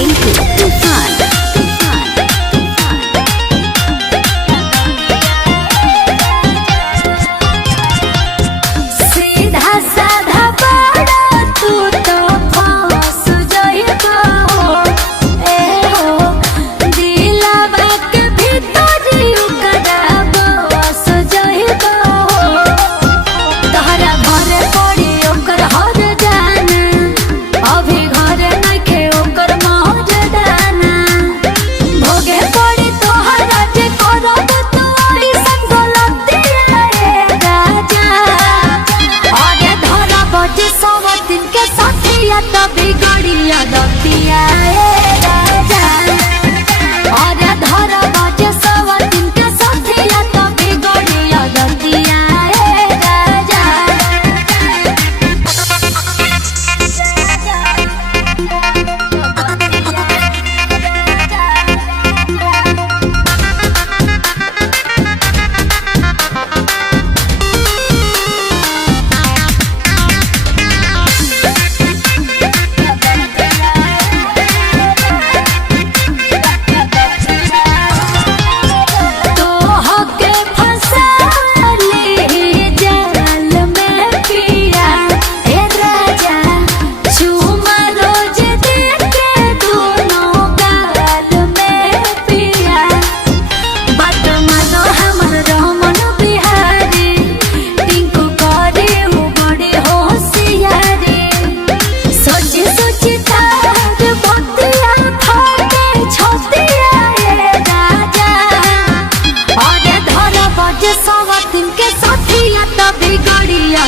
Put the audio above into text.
टिंकू तूफान। सीधा साधा बड़ा तू तो फंस जाइबो ए हो दिलवा के भीतर उकरा बस जाइबो तोहरा घरे पड़ी ओकर हर जाना अभी घरे नइखे ओकर मौज दाना भोगे पड़ी तोहरा जे करब तू ऐसन गलतिया रे राजा अरे धरा बजे सब दिन के साथिया तो बिगड़िया दतिया ए राजा अरे धरा बजे सब दिन के साथिया तो बिगड़िया दतिया ए राजा तोहके फंसाले जाल में पिया ए राजा चूमा रोज देके दोनों गाल में पिया बात मानो हमर रमन बिहारी टिंकू करे उ बड़ी होशियारी सोची सोची तार बतिया फाटे छतिया ए राजा अरे धर बजे सब दिन के साथिया तो बिगड़िया